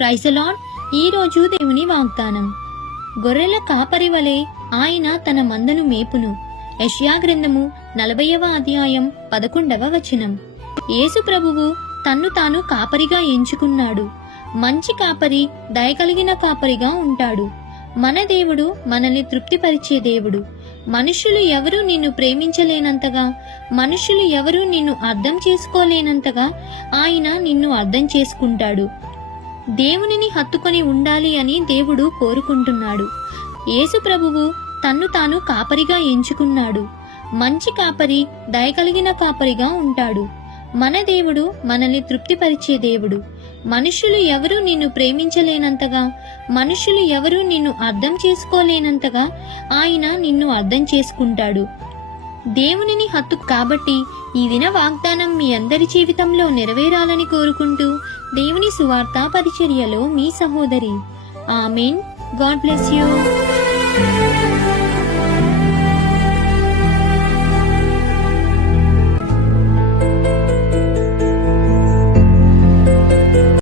Praise the lord. ఈ రోజు దేవుని వాగ్దానం. గొర్రెల కాపరి వలె ఆయన తన మందను మేపును. యెషయా గ్రంథము 40వ అధ్యాయం 11వ వచనం. యేసు ప్రభువు తన్ను తాను కాపరిగా ఎంచుకున్నాడు. మంచి కాపరి దయకలిగిన కాపరిగా ఉంటాడు. మన దేవుడు మనల్ని తృప్తిపరిచే దేవుడు. మనుషులు ఎవరూ నిన్ను ప్రేమించలేనంతగా, మనుషులు ఎవరూ నిన్ను అర్థం చేసుకోలేనంతగా ఆయన నిన్ను అర్థం చేసుకుంటాడు. దేవునిని హత్తుకొని ఉండాలి అని దేవుడు కోరుకుంటున్నాడు. యేసు ప్రభువు తన్ను తాను కాపరిగా ఎంచుకున్నాడు. మంచి కాపరి దయకలిగిన కాపరిగా ఉంటాడు. మన దేవుడు మనల్ని తృప్తిపరిచే దేవుడు. మనుషులు ఎవరూ నిన్ను ప్రేమించలేనంతగా, మనుషులు ఎవరూ నిన్ను అర్థం చేసుకోలేనంతగా ఆయన నిన్ను అర్థం చేసుకుంటాడు. దేవునిని హత్తు కాబట్టి ఈ దిన వాగ్దానం మీ అందరి జీవితంలో నెరవేరాలని కోరుకుంటూ దేవుని సువార్త పరిచర్యలో మీ సహోదరి. ఆమేన్. God bless you.